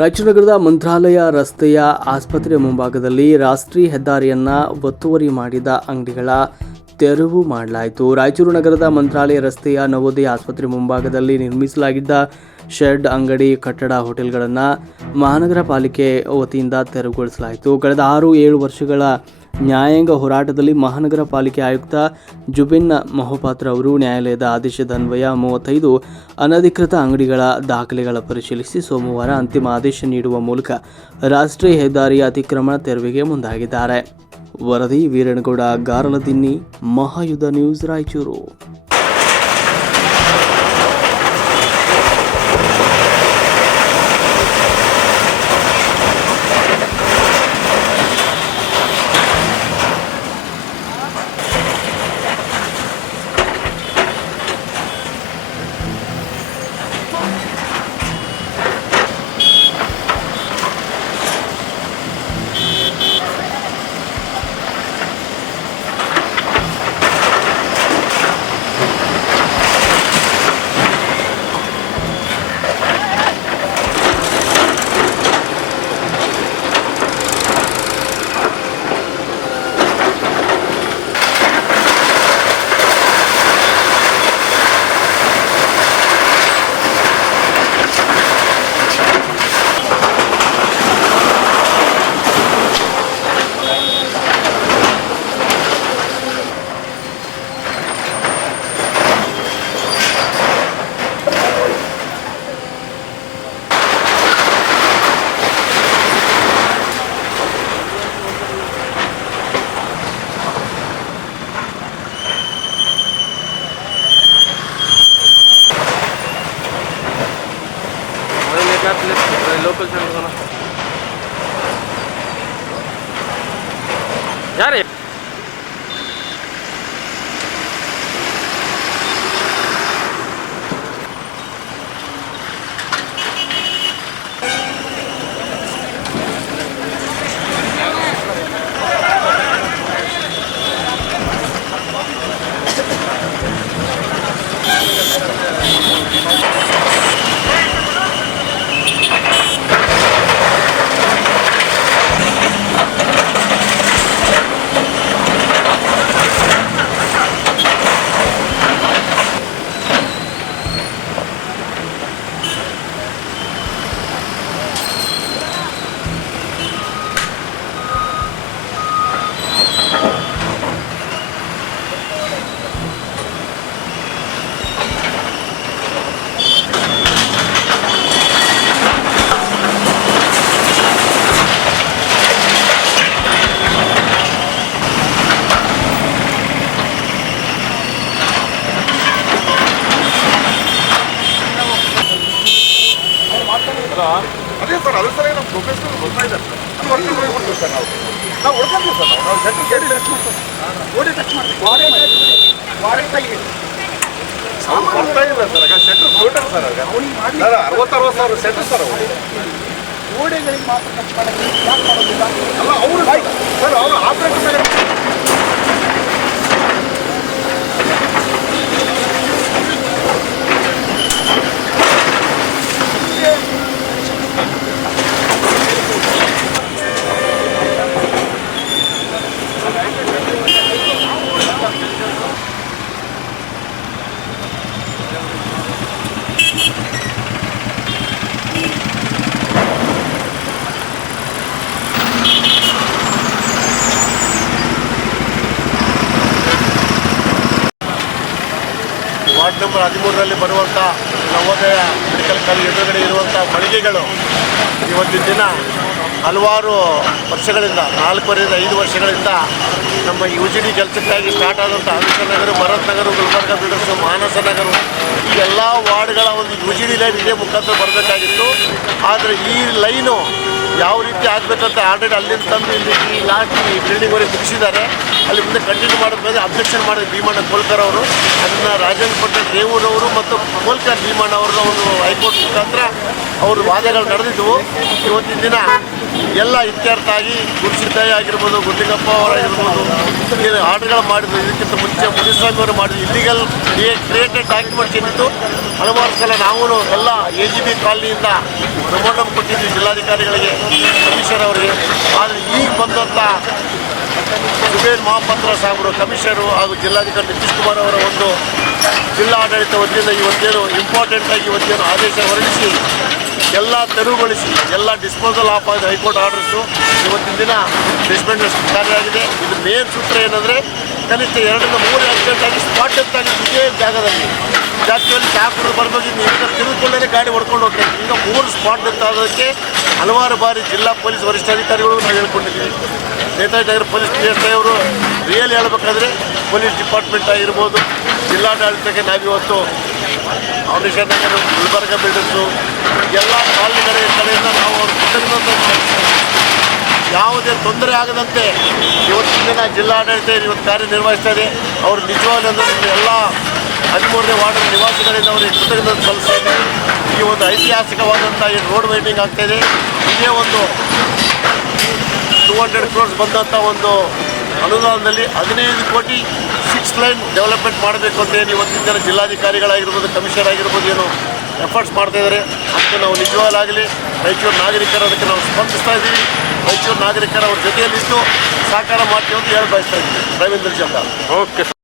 ರಾಯಚೂರು ನಗರದ ಮಂತ್ರಾಲಯ ರಸ್ತೆಯ ಆಸ್ಪತ್ರೆ ಮುಂಭಾಗದಲ್ಲಿ ರಾಷ್ಟ್ರೀಯ ಹೆದ್ದಾರಿಯನ್ನು ಒತ್ತುವರಿ ಮಾಡಿದ ಅಂಗಡಿಗಳ ತೆರವು ಮಾಡಲಾಯಿತು. ರಾಯಚೂರು ನಗರದ ಮಂತ್ರಾಲಯ ರಸ್ತೆಯ ನವೋದಯ ಆಸ್ಪತ್ರೆ ಮುಂಭಾಗದಲ್ಲಿ ನಿರ್ಮಿಸಲಾಗಿದ್ದ ಶೆಡ್, ಅಂಗಡಿ, ಕಟ್ಟಡ, ಹೋಟೆಲ್ಗಳನ್ನು ಮಹಾನಗರ ಪಾಲಿಕೆ ವತಿಯಿಂದ ತೆರವುಗೊಳಿಸಲಾಯಿತು. ಕಳೆದ 6-7 ವರ್ಷಗಳ ನ್ಯಾಯಾಂಗ ಹೋರಾಟದಲ್ಲಿ ಮಹಾನಗರ ಪಾಲಿಕೆ ಆಯುಕ್ತ ಜುಬಿನ್ ಮಹೋಪಾತ್ರ ಅವರು ನ್ಯಾಯಾಲಯದ ಆದೇಶದ ಅನ್ವಯ 35 ಅನಧಿಕೃತ ಅಂಗಡಿಗಳ ದಾಖಲೆಗಳ ಪರಿಶೀಲಿಸಿ ಸೋಮವಾರ ಅಂತಿಮ ಆದೇಶ ನೀಡುವ ಮೂಲಕ ರಾಷ್ಟ್ರೀಯ ಹೆದ್ದಾರಿಯ ಅತಿಕ್ರಮಣ ತೆರವಿಗೆ ಮುಂದಾಗಿದ್ದಾರೆ. ವರದಿ Veeranagouda Garaladinni, Mahayudha news, Raichur. Local channel यार ಅದೇ ಸರ್, ಅದೇ ಸರ್ ನಮ್ಮ ಪ್ರೊಫೆಷನಲ್ ಬರ್ತಾ ಇದ್ದಾರೆ. ಅದು ವರ್ಕ್ ಮಾಡ್ತೀವಿ ಸರ್. ನಾವು ಹೊಡ್ಕೊಂತೀವಿ ಸರ್. ನಾವು ಸೆಂಟ್ರ್ ಕೇಳಿ ಟಚ್ ಮಾಡ್ತೀವಿ, ಓಡಿ ಟಚ್ ಮಾಡ್ತೀವಿ, ವಾಡಿ ಕೈಗೆ ಬರ್ತಾ ಇಲ್ಲ ಸರ್. ಆಗ ಸೆಂಟ್ರ್ ಹೊರಟರು ಸರ್. ಆಗ ಸರ್ 60-60 ಸಾವಿರ ಸೆಂಟ್ರ್ ಸರ್. ಅವರು ಗೋಡೆಗಳಿಗೆ ಮಾತ್ರ ಟಚ್ ಮಾಡೋದು ಯಾಕೆ ಮಾಡೋದಿಲ್ಲ? ಅಲ್ಲ ಅವರು ಸರ್, ಅವರು ಆಪರೇಟರ್ ಮೇಲೆ ವಾರ್ಡ್ ನಂಬರ್ 13ರಲ್ಲಿ ಬರುವಂಥ ನವೋದಯ ಮೆಡಿಕಲ್ ಕಾಲೇಜ್ ಎದುರುಗಡೆ ಇರುವಂಥ ಮಳಿಗೆಗಳು ಇವತ್ತಿನ ದಿನ ಹಲವಾರು ವರ್ಷಗಳಿಂದ 4-5 ವರ್ಷಗಳಿಂದ ನಮ್ಮ UGD ಕೆಲಸಕ್ಕಾಗಿ ಸ್ಟಾರ್ಟ್ ಆದಂಥ ಆದಿತ್ಯ ನಗರ, ಭರತ್ ನಗರ, ಗುಲ್ಬರ್ಗ ಬಿಲ್ಡರ್ಸು, ಮಾನಸ ನಗರ ಈ ಎಲ್ಲ ವಾರ್ಡ್ಗಳ ಒಂದು UGD ಲೈನ್ ಇದೇ ಮುಖಾಂತರ ಬರಬೇಕಾಗಿತ್ತು. ಆದರೆ ಈ ಲೈನು ಯಾವ ರೀತಿ ಆಗಬೇಕಂತ ಆಲ್ರೆಡಿ ಅಲ್ಲಿಂದ ತಂದು ಇಲ್ಲಿ ಈ ಲಾಸ್ಟ್ ಈ ಬಿಲ್ಡಿಂಗ್ವರೆಗೆ ಮುಗಿಸಿದ್ದಾರೆ. ಅಲ್ಲಿ ಮುಂದೆ ಕಂಟಿನ್ಯೂ ಮಾಡೋದ ಮೇಲೆ ಅಬ್ಜೆಕ್ಷನ್ ಮಾಡಿದ ಭೀಮಣ್ಣ ಕೋಲ್ಕರ್ ಅವರು. ಅದನ್ನು ರಾಜೇಂದ್ರ ಪಟೇಲ್ ರೇವೂರವರು ಮತ್ತು ಕೋಲ್ಕರ್ ಭೀಮಣ್ಣ ಅವರ ಒಂದು ಹೈಕೋರ್ಟ್ ಮುಖಾಂತರ ಅವರು ವಾದಗಳು ನಡೆದಿದ್ದವು. ಇವತ್ತಿನ ದಿನ ಎಲ್ಲ ಇತ್ಯರ್ಥ ಆಗಿ ಗುರುಸಿದ್ದಯ್ಯ ಆಗಿರ್ಬೋದು, ಗುಡ್ಲಿಗಪ್ಪ ಅವರಾಗಿರ್ಬೋದು, ಆರ್ಡರ್ಗಳು ಮಾಡಿದ್ರು. ಇದಕ್ಕಿಂತ ಮುಂಚೆ ಮುನಿಸ್ವಾಮಿ ಅವರು ಮಾಡಿದ್ರು. ಇಲ್ಲಿಗಲ್ ಕ್ರಿಯೇಟೆಡ್ ಡಾಕ್ಯುಮೆಂಟ್ಸ್ ಏನಿತ್ತು ಹಲವಾರು ಸಲ ನಾವು ಎಲ್ಲ AGB ಕಾಲನಿಯಿಂದ ಮೆಮೊರಂ ಕೊಟ್ಟಿದ್ವಿ ಜಿಲ್ಲಾಧಿಕಾರಿಗಳಿಗೆ, ಕಮಿಷನರ್ ಅವರಿಗೆ. ಆದರೆ ಈಗ ಬಂದಂಥ ಸುಬೇಲ್ ಮಹಾಪಾತ್ರ ಸಾಹೇಬರು, ಕಮಿಷನರು ಹಾಗೂ ಜಿಲ್ಲಾಧಿಕಾರಿ ನಿತೀಶ್ ಕುಮಾರ್ ಅವರ ಒಂದು ಜಿಲ್ಲಾ ಆಡಳಿತ ವತಿಯಿಂದ ಇವತ್ತೇನು ಇಂಪಾರ್ಟೆಂಟಾಗಿ ಇವತ್ತೇನು ಆದೇಶ ಹೊರಡಿಸಿ ಎಲ್ಲ ತೆರವುಗೊಳಿಸಿ ಎಲ್ಲ ಡಿಸ್ಪೋಸಲ್ ಆಫ್ ಆಗಿದೆ ಹೈಕೋರ್ಟ್ ಆರ್ಡರ್ಸು. ಇವತ್ತಿನ ದಿನ ಡಿಸ್ಮೆಂಟ್ ಕಾರ್ಯವಾಗಿದೆ. ಇದು ಮೇನ್ ಸೂತ್ರ ಏನಂದರೆ ಕನಿಷ್ಠ 2 ರಿಂದ 3 ಆಕ್ಸಿಡೆಂಟಾಗಿ ಸ್ಪಾಟ್ ಡೆತ್ ಆಗಿದೆ ಇದೇ ಜಾಗದಲ್ಲಿ. ಚಾಕೂರು ಬರ್ಬೋದು ಈಗ ತಿರುಗಿಕೊಳ್ಳೇ ಗಾಡಿ ಹೊಡ್ಕೊಂಡು ಹೋಗ್ತಾರೆ. ಈಗ 3 ಸ್ಪಾಟ್ ಡೆತ್ ಆಗೋದಕ್ಕೆ ಹಲವಾರು ಬಾರಿ ಜಿಲ್ಲಾ ಪೊಲೀಸ್ ವರಿಷ್ಠಾಧಿಕಾರಿಗಳು ನಾವು ಹೇಳ್ಕೊಂಡಿದ್ದೀವಿ. ನೇತಾಜಿ ನಗರ ಪೊಲೀಸ್ PSI ಅವರು ರಿಯಲ್ ಹೇಳ್ಬೇಕಾದ್ರೆ ಪೊಲೀಸ್ ಡಿಪಾರ್ಟ್ಮೆಂಟ್ ಆಗಿರ್ಬೋದು, ಜಿಲ್ಲಾಡಳಿತಕ್ಕೆ ನಾವಿವತ್ತು ಆಪರೇಷನ್ ನಗರ, ಗುಲ್ಬರ್ಗ ಬಿಲ್ಡರ್ಸು ಎಲ್ಲ ಕಾಲನಿಗಳ ಕಡೆಯಿಂದ ನಾವು ಅವ್ರ ಕೃತಜ್ಞತೆ ಯಾವುದೇ ತೊಂದರೆ ಆಗದಂತೆ ಇವತ್ತಿನ ದಿನ ಜಿಲ್ಲಾಡಳಿತ ಇವತ್ತು ಕಾರ್ಯನಿರ್ವಹಿಸ್ತಾ ಇದೆ. ಅವರು ನಿಜವಾಗ್ಲೂ ಅಂದರೆ ಎಲ್ಲ 13ನೇ ವಾರ್ಡ್ ನಿವಾಸಿಗಳಿಂದ ಅವರಿಗೆ ಕೃತಜ್ಞತೆ ಸಲ್ಲಿಸ್ತಾ ಇದ್ದೀವಿ. ಈ ಒಂದು ಐತಿಹಾಸಿಕವಾದಂಥ ಏನು ರೋಡ್ ವೈಂಡಿಂಗ್ ಆಗ್ತಾಯಿದೆ, ಇದೇ ಒಂದು 200 crores ಬಂದಂಥ ಒಂದು ಅನುದಾನದಲ್ಲಿ 15 ಕೋಟಿ 6 ಲೈನ್ ಡೆವಲಪ್ಮೆಂಟ್ ಮಾಡಬೇಕು ಅಂತ ಏನು ಇವತ್ತಿನ ದಿನ ಜಿಲ್ಲಾಧಿಕಾರಿಗಳಾಗಿರ್ಬೋದು, ಕಮಿಷನರ್ ಆಗಿರ್ಬೋದು ಏನು ಎಫರ್ಟ್ಸ್ ಮಾಡ್ತಾಯಿದ್ದಾರೆ. ಅದಕ್ಕೆ ನಾವು ನಿಜವಾಗಲಿ ರಾಯಚೂರು ನಾಗರಿಕರು ಅದಕ್ಕೆ ನಾವು ಸ್ಪಂದಿಸ್ತಾ ಇದ್ದೀವಿ. ರಾಯಚೂರು ನಾಗರಿಕರ ಅವ್ರ ಜೊತೆಯಲ್ಲಿದ್ದು ಸಹಕಾರ ಮಾಡ್ತೀವಿ ಅಂತ ಹೇಳಿ ಬಯಸ್ತಾ ಇದ್ದೀವಿ. ರವೀಂದ್ರ ಜಂಡ. ಓಕೆ.